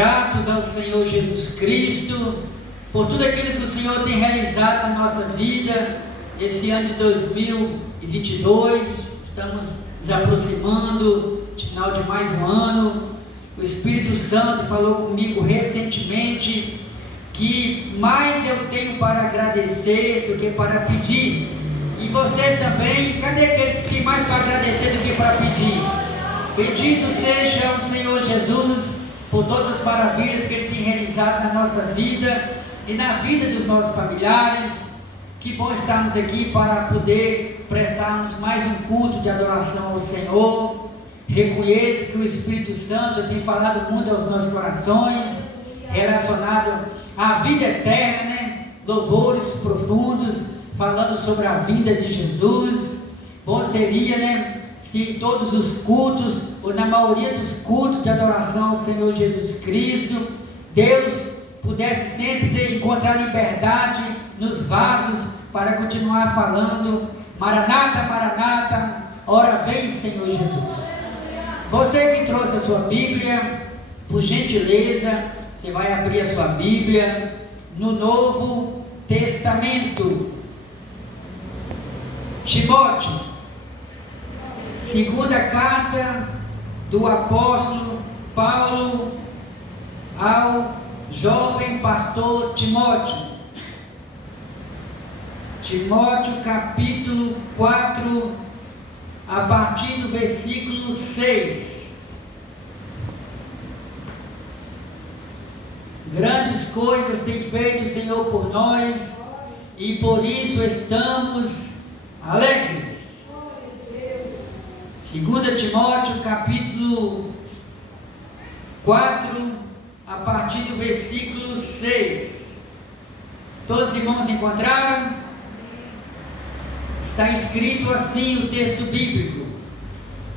Gratos ao Senhor Jesus Cristo por tudo aquilo que o Senhor tem realizado na nossa vida esse ano de 2022. Estamos nos aproximando do final de mais um ano. O Espírito Santo falou comigo recentemente que mais eu tenho para agradecer do que para pedir. E você também, cadê aquele que tem mais para agradecer do que para pedir? Bendito seja o Senhor Jesus por todas as maravilhas que Ele tem realizado na nossa vida e na vida dos nossos familiares. Que bom estarmos aqui para poder prestarmos mais um culto de adoração ao Senhor. Reconheço que o Espírito Santo tem falado muito aos nossos corações, relacionado à vida eterna, né? Louvores profundos, falando sobre a vinda de Jesus. Bom seria, né? Se em todos os cultos, ou na maioria dos cultos de adoração ao Senhor Jesus Cristo, Deus pudesse sempre encontrar liberdade nos vasos para continuar falando: Maranata, Maranata, ora vem, Senhor Jesus. Você que trouxe a sua Bíblia, por gentileza, você vai abrir a sua Bíblia no Novo Testamento. Timóteo, segunda carta do apóstolo Paulo ao jovem pastor Timóteo. Timóteo capítulo 4, a partir do versículo 6. Grandes coisas tem feito o Senhor por nós e por isso estamos alegres. 2 Timóteo capítulo 4, a partir do versículo 6. Todos os irmãos encontraram? Está escrito assim o texto bíblico: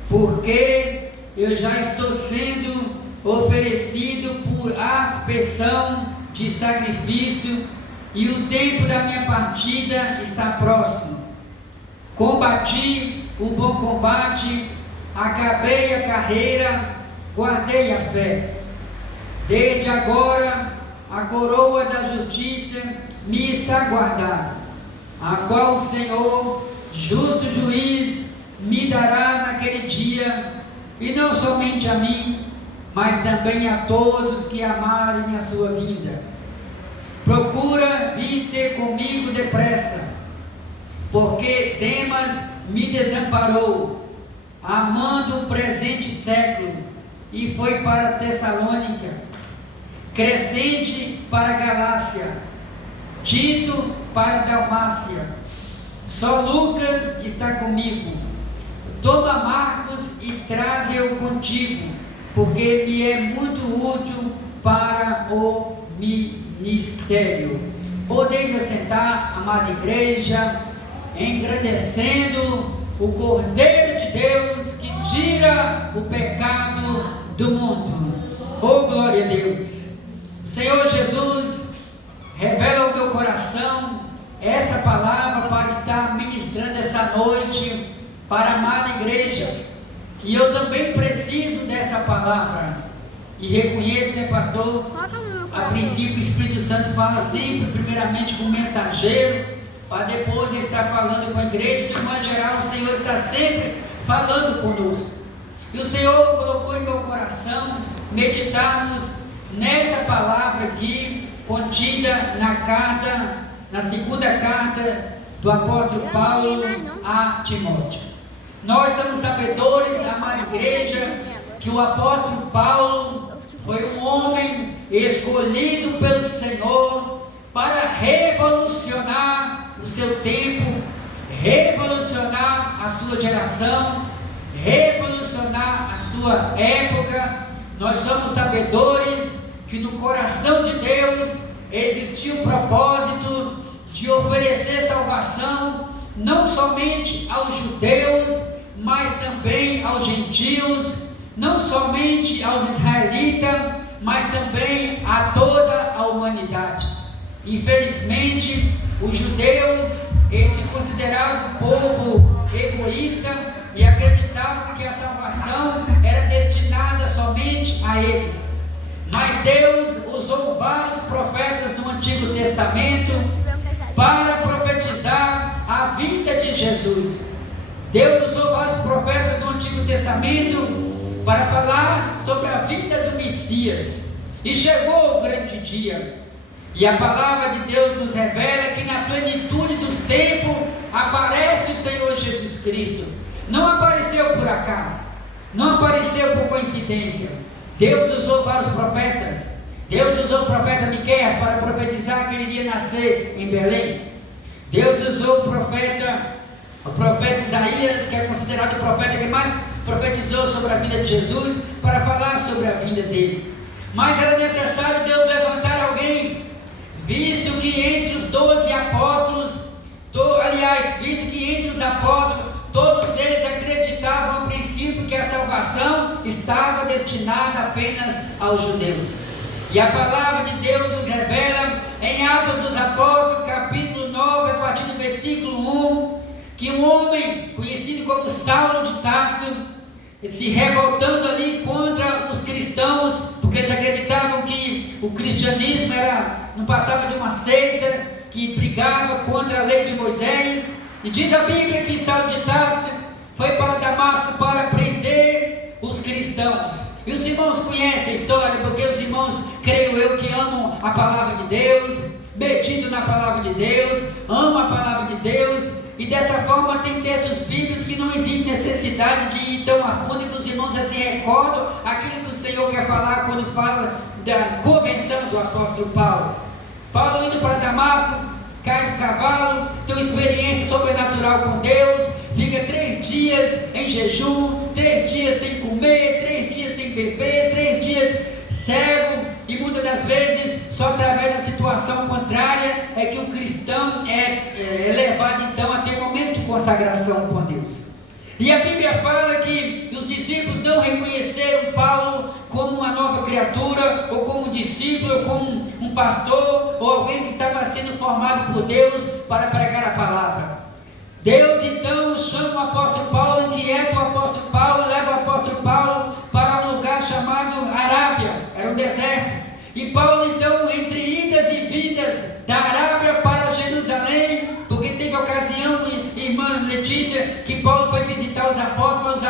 porque eu já estou sendo oferecido por aspersão de sacrifício e o tempo da minha partida está próximo. Combati o bom combate, acabei a carreira, guardei a fé. Desde agora a coroa da justiça me está guardada, a qual o Senhor, justo juiz, me dará naquele dia, e não somente a mim, mas também a todos que amarem a sua vinda. Procura vir ter comigo depressa, porque Demas me desamparou, amando o presente século, e foi para Tessalônica. Crescente para Galácia, Tito para Dalmácia. Só Lucas está comigo. Toma Marcos e traze-o contigo, porque me é muito útil para o ministério. Podeis assentar, amada igreja, engrandecendo o Cordeiro de Deus que tira o pecado do mundo. Oh, glória a Deus! Senhor Jesus, revela ao meu coração essa palavra para estar ministrando essa noite para a amada igreja. E eu também preciso dessa palavra. E reconheço, né, pastor? A princípio o Espírito Santo fala sempre, primeiramente com o mensageiro, para depois ele estar falando com a igreja. De uma geral, o Senhor está sempre falando conosco. E o Senhor colocou em meu coração meditarmos nessa palavra aqui, contida na segunda carta do apóstolo Paulo a Timóteo. Nós somos sabedores, amada igreja, que o apóstolo Paulo foi um homem escolhido pelo Senhor para revolucionar o seu tempo, revolucionar a sua geração, revolucionar a sua época. Nós somos sabedores que no coração de Deus existia o propósito de oferecer salvação não somente aos judeus, mas também aos gentios, não somente aos israelitas, mas também a toda a humanidade. Infelizmente, os judeus, eles se consideravam um povo egoísta e acreditavam que a salvação era destinada somente a eles. Mas Deus usou vários profetas no Antigo Testamento para profetizar a vinda de Jesus. Deus usou vários profetas no Antigo Testamento para falar sobre a vinda do Messias. E chegou o grande dia. E a palavra de Deus nos revela que na plenitude dos tempos aparece o Senhor Jesus Cristo. Não apareceu por acaso, não apareceu por coincidência. Deus usou vários profetas. Deus usou o profeta Miqueias para profetizar que ele iria nascer em Belém. Deus usou o profeta Isaías, que é considerado o profeta que mais profetizou sobre a vida de Jesus, para falar sobre a vinda dele. Mas era necessário Deus levantar alguém, visto que entre os 12 apóstolos, visto que entre os apóstolos, todos eles acreditavam a princípio que a salvação estava destinada apenas aos judeus. E a palavra de Deus nos revela em Atos dos Apóstolos, capítulo 9, a partir do versículo 1, que um homem conhecido como Saulo de Tarso, se revoltando ali contra os cristãos, porque eles acreditavam que o cristianismo não passava de uma seita que brigava contra a lei de Moisés. E diz a Bíblia que Saulo de Tarso foi para Damasco para prender os cristãos. E os irmãos conhecem a história, porque os irmãos, creio eu, que amam a palavra de Deus, meditam na palavra de Deus, amam a palavra de Deus. E dessa forma tem textos bíblicos que não existe necessidade de ir tão a fundo, e que os irmãos assim recordam aquilo que o Senhor quer falar quando fala da convenção do apóstolo Paulo. Paulo indo para Damasco, cai do cavalo, tem uma experiência sobrenatural com Deus, fica 3 dias em jejum, 3 dias sem comer, 3 dias sem beber, 3 dias cego, e muitas das vezes só através da situação contrária é que o cristão é levado então a ter um momento de consagração com Deus. E a Bíblia fala que os discípulos não reconheceram Paulo como uma nova criatura, ou como um discípulo, ou como um pastor, ou alguém que estava sendo formado por Deus para pregar a palavra. Deus então chama o apóstolo Paulo, inquieta o apóstolo Paulo, leva o apóstolo Paulo para um lugar chamado Arábia, era um deserto. E Paulo então, entre idas e vindas da Arábia para Jerusalém, porque teve ocasião, irmã Letícia, que Paulo foi visitar os apóstolos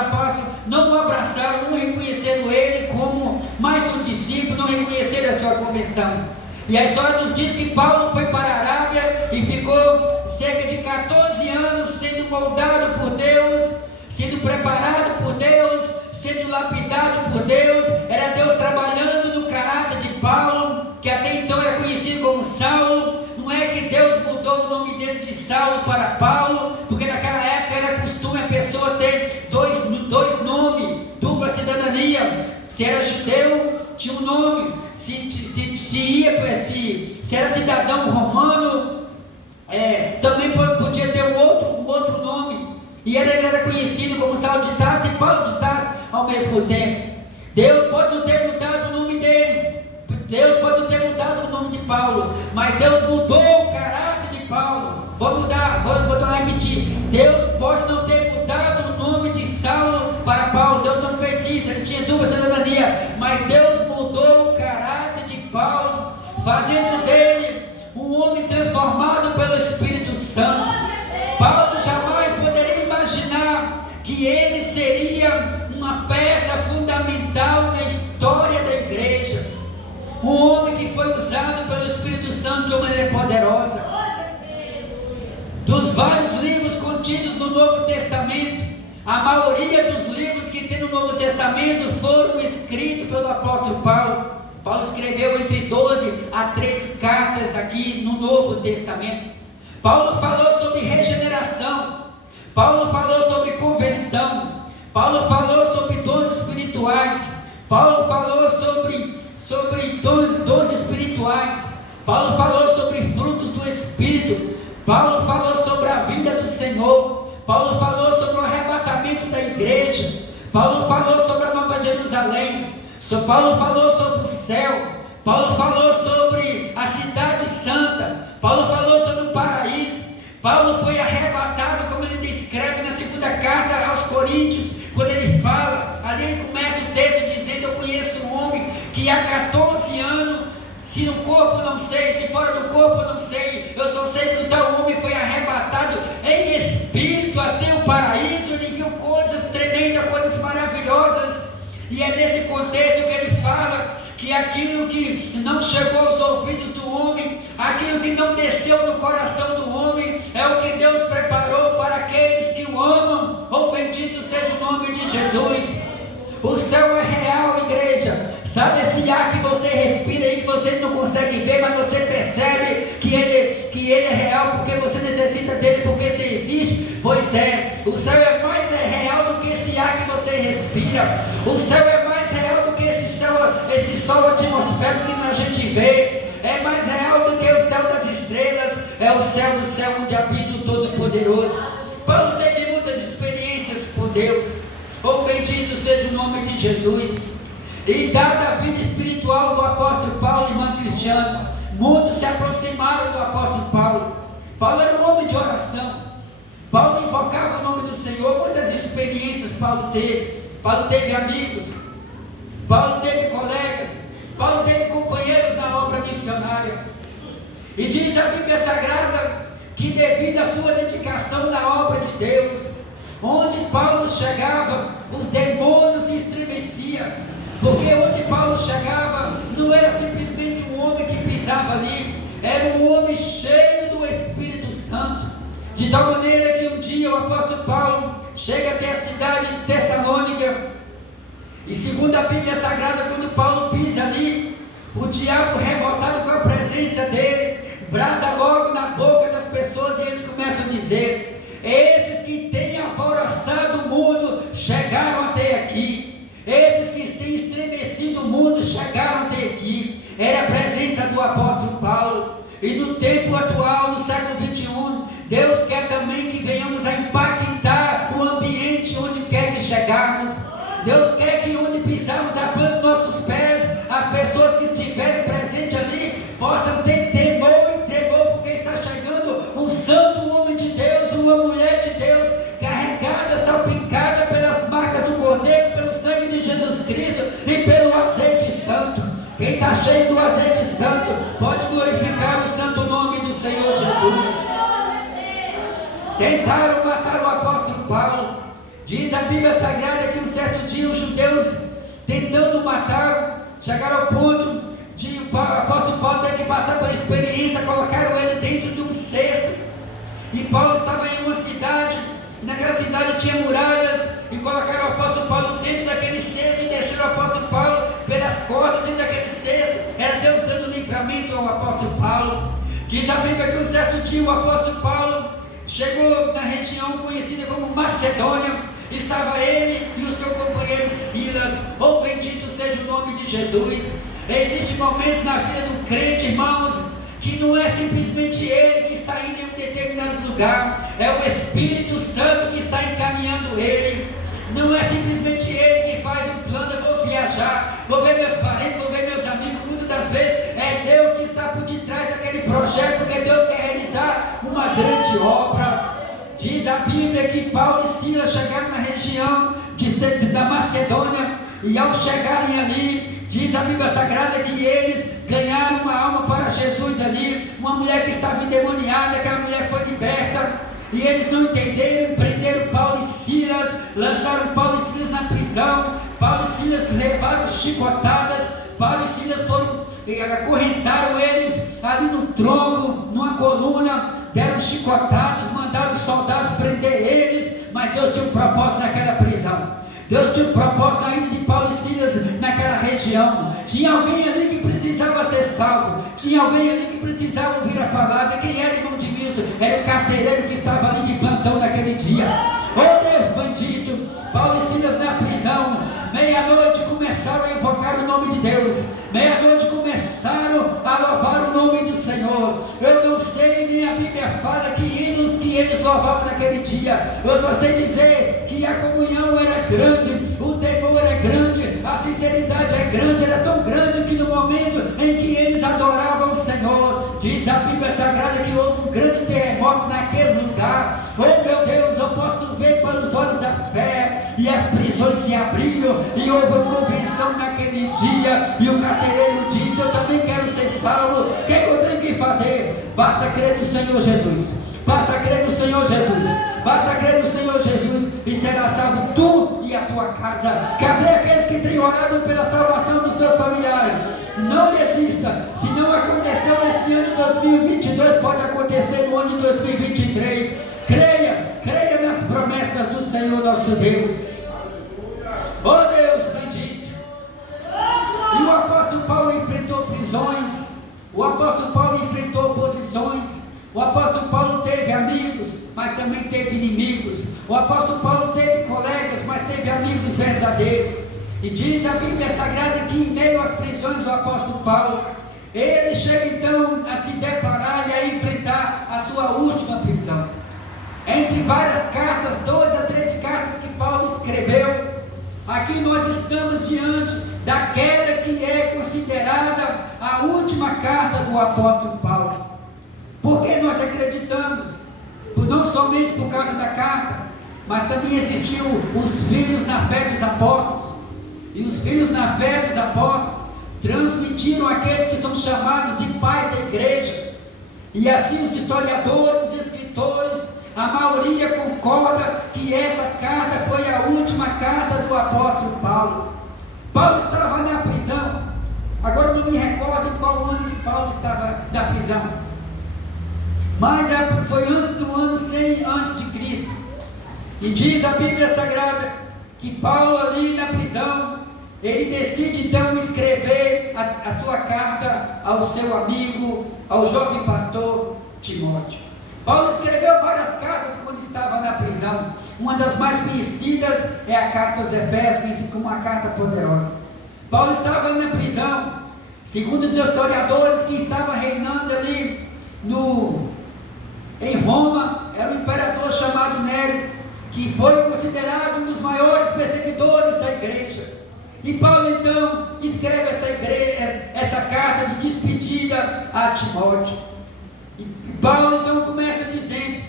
não o abraçaram, não reconheceram ele como mais um discípulo, não reconheceram a sua conversão. E a história nos diz que Paulo foi para a Arábia e ficou cerca de 14 anos sendo moldado por Deus, sendo preparado por Deus, sendo lapidado por Deus. Era Deus trabalhando no caráter de Paulo, que até então era conhecido como Saulo. Não é que Deus mudou o nome dele de Saulo para Paulo, porque naquela época era costume a pessoa ter dois nomes, dupla cidadania. Se era judeu, tinha um nome. Se era cidadão romano, também podia ter um outro nome. E ele era conhecido como Saulo de Tarso e Paulo de Tarso ao mesmo tempo. Deus pode não ter mudado o nome deles, Deus pode não ter mudado o nome de Paulo, mas Deus mudou o caráter de Paulo. Vou tornar a repetir. Deus pode não ter mudado o nome de Saulo para Paulo, Deus não fez isso, ele tinha dupla cidadania, mas Deus mudou o caráter de Paulo, fazendo dele um homem transformado pelo Espírito Santo. Paulo jamais poderia imaginar que ele seria uma peça fundamental na história da igreja, um homem que foi usado pelo Espírito Santo de uma maneira poderosa. Dos vários livros contidos no Novo Testamento, a maioria dos livros que tem no Novo Testamento foram escritos pelo apóstolo Paulo. Paulo escreveu entre 12 a 13 cartas aqui no Novo Testamento. Paulo falou sobre regeneração, Paulo falou sobre conversão, Paulo falou sobre dons espirituais, Paulo falou sobre dons espirituais, Paulo falou sobre frutos do Espírito, Paulo falou sobre a vinda do Senhor, Paulo falou sobre o arrebatamento da igreja, Paulo falou sobre a Nova Jerusalém, Paulo falou sobre o céu, Paulo falou sobre a cidade santa, Paulo falou sobre o paraíso. Paulo foi arrebatado, como ele descreve na segunda carta aos Coríntios, quando ele fala, ali ele começa o texto dizendo: eu conheço um homem que há 14 Se no corpo não sei, se fora do corpo não sei, eu só sei que o tal homem foi arrebatado em espírito até o paraíso. Ele viu coisas tremendas, coisas maravilhosas. E é nesse contexto que ele fala que aquilo que não chegou aos ouvidos do homem, aquilo que não desceu no coração do homem, é o que Deus preparou para aqueles que o amam. Oh, bendito seja o nome de Jesus. O céu é real, igreja. Sabe esse ar que você respira aí, que você não consegue ver, mas você percebe que ele é real, porque você necessita dele, porque ele existe? Pois é, o céu é mais real do que esse ar que você respira. O céu é mais real do que esse sol atmosférico que a gente vê. É mais real do que o céu das estrelas. É o céu do céu onde habita o Todo-Poderoso. Paulo teve muitas experiências com Deus. Oh, bendito seja o nome de Jesus. E dada a vida espiritual do apóstolo Paulo, irmã Cristiana, muitos se aproximaram do apóstolo Paulo. Paulo era um homem de oração. Paulo invocava o nome do Senhor. Muitas experiências Paulo teve. Paulo teve amigos. Paulo teve colegas. Paulo teve companheiros na obra missionária. E diz a Bíblia Sagrada que devido à sua dedicação na obra de Deus, onde Paulo chegava, os demônios se estremeciam. Porque onde Paulo chegava, não era simplesmente um homem que pisava ali, era um homem cheio do Espírito Santo. De tal maneira que um dia o apóstolo Paulo chega até a cidade de Tessalônica, e segundo a Bíblia Sagrada, quando Paulo pisa ali, o diabo, revoltado com a presença dele, brada logo na boca das pessoas, e eles começam a dizer: esses que têm alvoroçado o mundo chegaram até aqui. Esses que têm estremecido o mundo chegaram até aqui. Era a presença do apóstolo Paulo. E no tempo atual, no século 21, Deus quer também que venhamos a impactar o ambiente onde quer que chegarmos. Deus quer que onde pisarmos a planta dos nossos pés, as pessoas que estiverem presentes ali possam ter temor e temor, porque está chegando um santo homem de Deus, uma mulher de Deus, carregada, salpicada pelas marcas do Cordeiro, pelo sangue de Jesus Cristo e pelo azeite santo. Quem está cheio do azeite santo pode glorificar o santo nome do Senhor Jesus. Tentaram matar o apóstolo Paulo. Diz a Bíblia Sagrada que um certo dia os judeus, tentando matá-lo, chegaram ao ponto de o apóstolo Paulo ter que passar por experiência, colocaram ele dentro de um cesto. E Paulo estava em uma cidade, naquela cidade tinha muralhas, e colocaram o apóstolo Paulo dentro daquele cesto, e desceram o apóstolo Paulo pelas costas dentro daquele cesto. Era Deus dando livramento ao apóstolo Paulo. Diz a Bíblia que um certo dia o apóstolo Paulo chegou na região conhecida como Macedônia. Estava ele e o seu companheiro Silas. Oh, bendito seja o nome de Jesus. Existem momentos na vida do crente, irmãos, que não é simplesmente ele que está indo em um determinado lugar, é o Espírito Santo que está encaminhando ele. Não é simplesmente ele que faz um plano: eu vou viajar, vou ver meus parentes, vou ver meus amigos. Muitas das vezes é Deus que está por detrás daquele projeto, porque Deus quer realizar uma grande obra. Diz a Bíblia que Paulo e Silas chegaram na região da Macedônia, e ao chegarem ali, diz a Bíblia Sagrada que eles ganharam uma alma para Jesus ali, uma mulher que estava endemoniada. Aquela mulher foi liberta, e eles não entenderam, prenderam Paulo e Silas, lançaram Paulo e Silas na prisão. Paulo e Silas levaram chicotadas, Paulo e Silas acorrentaram eles ali no tronco, numa coluna, deram chicotadas, mandaram os soldados prender eles, mas Deus tinha um propósito naquela prisão. Deus tinha um propósito ainda de Paulo e Silas naquela região. Tinha alguém ali que precisava ser salvo, tinha alguém ali que precisava ouvir a palavra. Quem era, irmão de Wilson? Era o carcereiro que estava ali de plantão naquele dia. Oh Deus bendito! Paulo e Silas na prisão, meia-noite começaram a invocar o nome de Deus, meia-noite começaram a louvar o nome do Senhor. Eu não sei, nem a Bíblia fala que hinos que eles louvavam naquele dia. Eu só sei dizer que a comunhão era grande, o temor é grande, a sinceridade é grande. Era tão grande que no momento em que eles adoravam o Senhor, diz a Bíblia Sagrada que houve um grande terremoto naquele lugar. Oh meu Deus, eu posso ver pelos olhos da fé, e as prisões se abriram, e houve convenção naquele dia, e o carcereiro disse: eu também quero ser salvo. Basta crer no Senhor Jesus. Basta crer no Senhor Jesus. Basta crer no Senhor Jesus e será salvo tu e a tua casa. Cadê aqueles que têm orado pela salvação dos seus familiares? Não desista. Se não aconteceu nesse ano de 2022, pode acontecer no ano de 2023. Creia nas promessas do Senhor nosso Deus. Oh Deus bendito. E o apóstolo Paulo enfrentou prisões. O apóstolo Paulo enfrentou oposições. O apóstolo Paulo teve amigos, mas também teve inimigos. O apóstolo Paulo teve colegas, mas teve amigos verdadeiros. E diz a Bíblia Sagrada que em meio às prisões do apóstolo Paulo, ele chega então a se deparar e a enfrentar a sua última prisão. Entre várias cartas, 2 a 3 cartas que Paulo escreveu, aqui nós estamos diante daquela que é considerada a última carta do apóstolo Paulo. Porque nós acreditamos, não somente por causa da carta, mas também existiam os filhos na fé dos apóstolos. E os filhos na fé dos apóstolos transmitiram aqueles que são chamados de pais da igreja. E assim os historiadores, os escritores, a maioria concorda que essa carta foi a última carta do apóstolo Paulo. Paulo estava na prisão. Agora não me recordo em qual ano que Paulo estava na prisão. Mas foi antes do ano 100 a.C. E diz a Bíblia Sagrada que Paulo ali na prisão, ele decide então escrever a sua carta ao seu amigo, ao jovem pastor Timóteo. Paulo escreveu várias cartas quando estava na prisão. Uma das mais conhecidas é a carta aos Efésios, conhecida como uma carta poderosa. Paulo estava na prisão. Segundo os historiadores, que estava reinando ali em Roma, era um imperador chamado Nero, que foi considerado um dos maiores perseguidores da igreja. E Paulo então escreve essa carta de despedida a Timóteo. E Paulo então começa dizendo: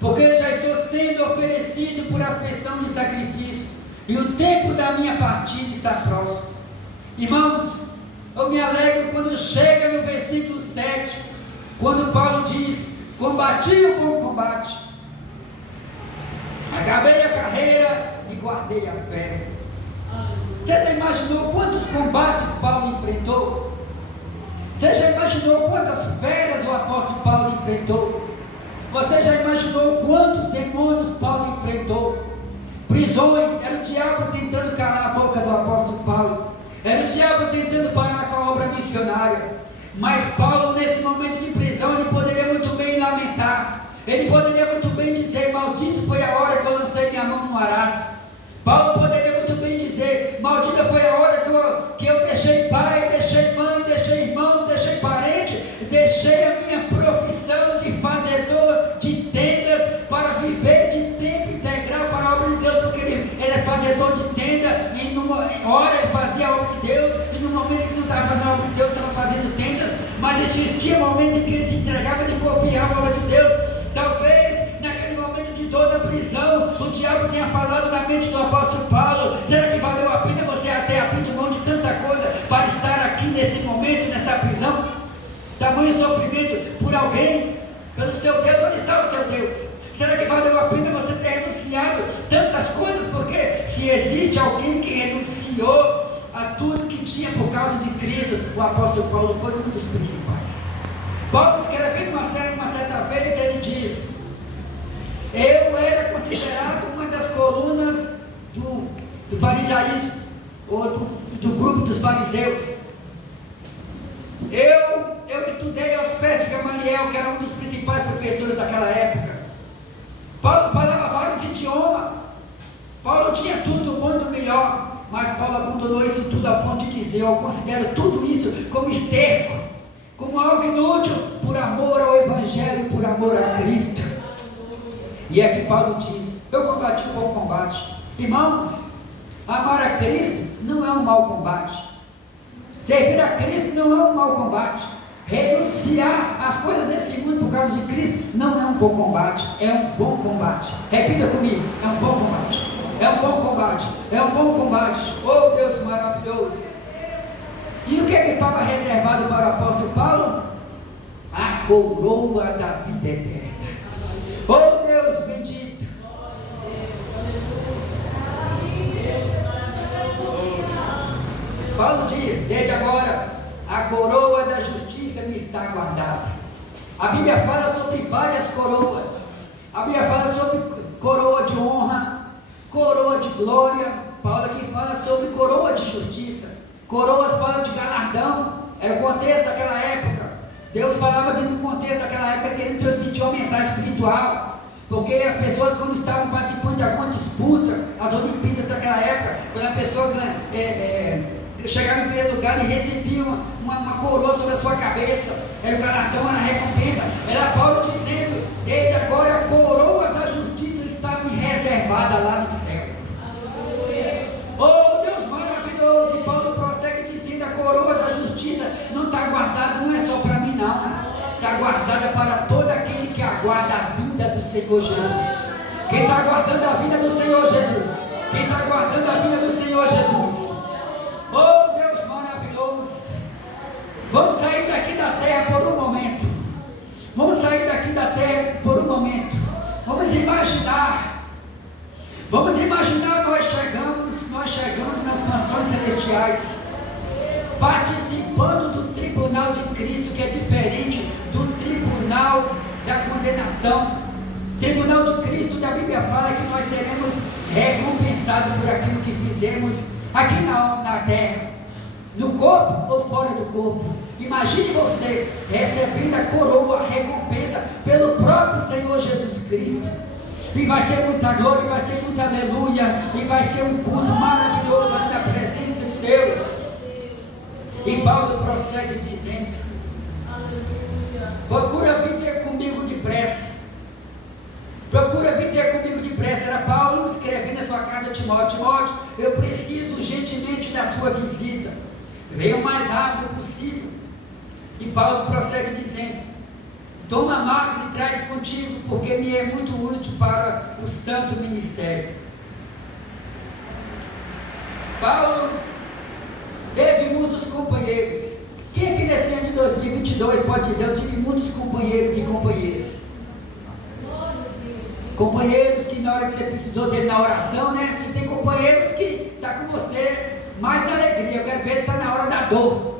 porque já estou sendo oferecido por aspersão de sacrifício, e o tempo da minha partida está próximo. Irmãos, eu me alegro quando chega no versículo 7, quando Paulo diz: combati o bom combate, acabei a carreira e guardei a fé. Você já imaginou quantos combates Paulo enfrentou? Você já imaginou quantas feras o apóstolo Paulo enfrentou? Você já imaginou quantos demônios Paulo enfrentou? Prisões, era o diabo tentando calar a boca do apóstolo Paulo, era o diabo tentando parar com a obra missionária. Mas Paulo, nesse momento de prisão, ele poderia muito bem lamentar, ele poderia muito bem dizer: maldito foi a hora que eu lancei minha mão no arado. Paulo poderia muito bem dizer: maldita foi a hora que eu deixei pai, deixei mãe, deixei irmão, deixei parente, deixei a minha profissão de fazedor de tendas para viver de tempo integral para a obra de Deus, porque ele é fazedor de tenda, e numa hora ele fazia a obra de Deus, e no momento que não estava fazendo a obra de Deus, estava fazendo tendas, mas existia momento em que ele se entregava de copiar a obra de Deus. Talvez naquele momento de dor da prisão, o diabo tenha falado na mente do apóstolo Paulo: será que valeu a pena você até abrir mão de tanta coisa para estar aqui nesse momento, nessa prisão? Tamanho sofrimento por alguém, pelo seu Deus. Onde está o seu Deus? Será que valeu a pena você ter renunciado tantas coisas? Porque se existe alguém que renunciou a tudo que tinha por causa de Cristo, o apóstolo Paulo foi um dos principais. Paulo, escrevendo uma certa vez, ele diz: eu era considerado uma das colunas do farisaísmo, ou do grupo dos fariseus. Eu estudei aos pés de Gamaliel, que era um dos principais professores daquela época. Paulo falava vários idiomas. Paulo tinha tudo bom e do melhor, mas Paulo abandonou isso tudo a ponto de dizer: eu considero tudo isso como esterco, como algo inútil, por amor ao Evangelho, por amor a Cristo. E é que Paulo diz: eu combati o bom combate. Irmãos, amar a Cristo não é um mau combate. Servir a Cristo não é um mau combate. Renunciar às coisas desse mundo por causa de Cristo não é um bom combate, é um bom combate. Repita comigo: é um bom combate. É um bom combate, é um bom combate. Oh Deus maravilhoso! E o que é que estava reservado para o apóstolo Paulo? A coroa da vida eterna. Oh Deus bendito. Paulo diz, desde agora, a coroa da justiça me está guardada. A Bíblia fala sobre várias coroas. A Bíblia fala sobre coroa de honra, coroa de glória. Paulo aqui fala sobre coroa de justiça. Coroas falam de galardão. Era o contexto daquela época. Deus falava dentro do contexto daquela época que ele transmitiu uma mensagem espiritual. Porque as pessoas, quando estavam participando de alguma disputa, as Olimpíadas daquela época, quando a pessoa chegava em primeiro lugar e recebia uma coroa sobre a sua cabeça, era o galardão, era a recompensa. Era Paulo dizendo, desde agora a coroa da justiça está me reservada lá no céu. Oh Deus maravilhoso! E Paulo prossegue dizendo, a coroa da justiça não está guardada, não é só para mim não. Está guardada para todo aquele que aguarda a vinda do Senhor Jesus. Quem está aguardando a vinda do Senhor Jesus? Quem está aguardando a vinda do Senhor Jesus? Oh Deus maravilhoso! Vamos sair daqui da terra por um momento. Vamos sair daqui da terra por um momento. Vamos imaginar nós chegamos nas nações celestiais, participando do tribunal de Cristo, que é diferente do tribunal da condenação. Tribunal de Cristo, que a Bíblia fala que nós seremos recompensados por aquilo que fizemos aqui na terra, no corpo ou fora do corpo. Imagine você recebendo a coroa, a recompensa pelo próprio Senhor Jesus Cristo. E vai ser muita glória, e vai ser muita aleluia, e vai ser um culto maravilhoso ali na presença de Deus. E Paulo prossegue dizendo, procura vir ter comigo depressa. Procura vir ter comigo depressa. Era Paulo escrevendo a sua carta a Timóteo. Timóteo, eu preciso urgentemente da sua visita. Venha o mais rápido possível. E Paulo prossegue dizendo, toma Marcos e traz contigo, porque me é muito útil para o santo ministério. Paulo teve muitos companheiros. Quem aqui nesse ano de 2022 pode dizer, eu tive muitos companheiros e companheiras? Companheiros que na hora que você precisou dele na oração, né? E tem companheiros que estão com você mais na alegria. Eu quero ver ele está na hora da dor.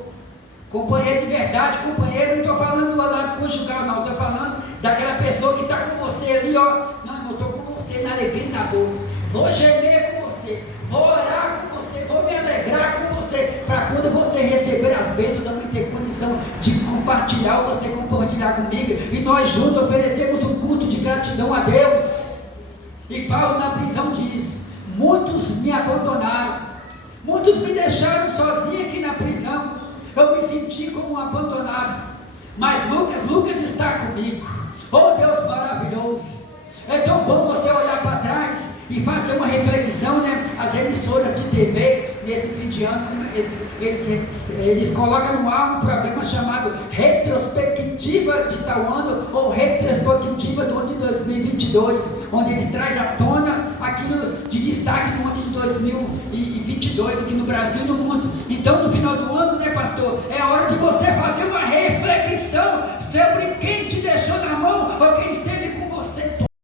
Companheiro de verdade, companheiro, não estou falando do lado conjugal, não. Estou falando daquela pessoa que está com você ali, ó. Não, eu estou com você na alegria e na dor. Vou gemer com você, vou orar com você, vou me alegrar com você. Para quando você receber as bênçãos, também ter condição de compartilhar, ou você compartilhar comigo. E nós juntos oferecemos um culto de gratidão a Deus. E Paulo na prisão diz, muitos me abandonaram, muitos me deixaram sozinho aqui na prisão. Eu me senti como um abandonado, mas Lucas está comigo. Oh Deus maravilhoso! É tão bom você olhar para trás e fazer uma reflexão, né? As emissoras de TV, nesse fim de ano, eles colocam no ar um programa chamado Retrospectiva de tal ano, ou Retrospectiva do ano de 2022, onde eles trazem à tona aquilo de destaque no ano de 2022, aqui no Brasil e no mundo. Então, no final do ano, né, pastor? É hora de você